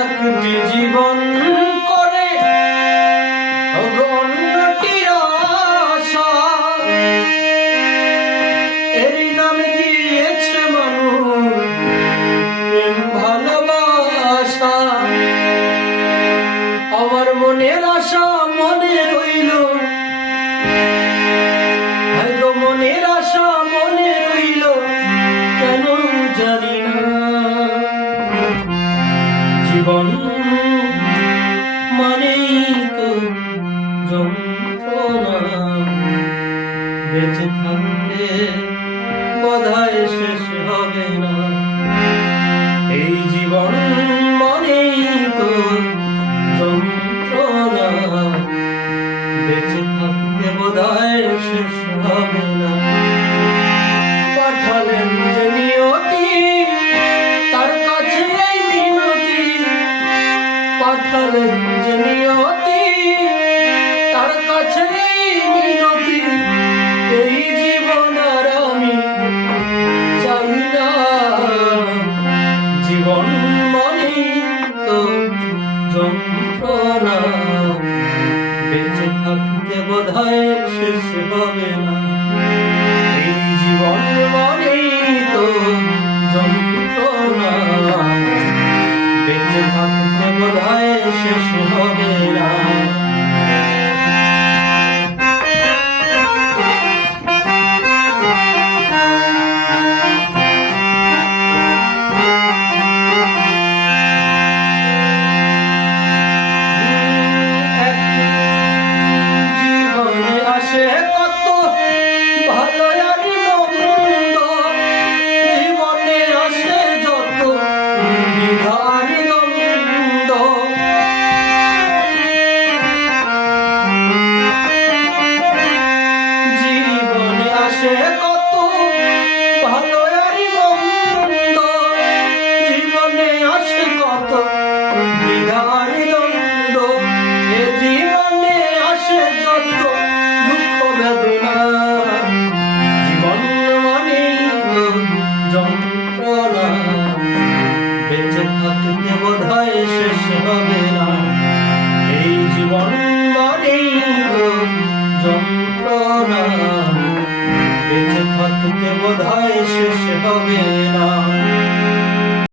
একটি জীবন করে অন্যটির আশা, এরই নামে দিয়েছে মানুষ প্রেম ভালোবাসা। আমার মনের আশা মনে রইল, হয়তো মনের আশা মনে রইল, কেন জানি না। জীবন মানেই তো যন্ত্রণা, বেঁচে থাকতে বোধহয় শেষ হবে না। এই জীবন মানেই তো যন্ত্রণা, বেঁচে থাকতে বোধহয় শেষ হবে না। পাঠালেন যে নিয়তি তার কাছে এই মিনতি, পাঠালেন যে নিয়তি তার কাছে এই মিনতি, এই জীবন আর আমি চাই না। জীবন মানেই তো যন্ত্রণা, বেঁচে থাকতে বোধহয় শেষ হবে না। এই জীবন মানেই তো যন্ত্রণা, বেঁচে থাকতে বোধহয় শেষ হবে না। কত ভালো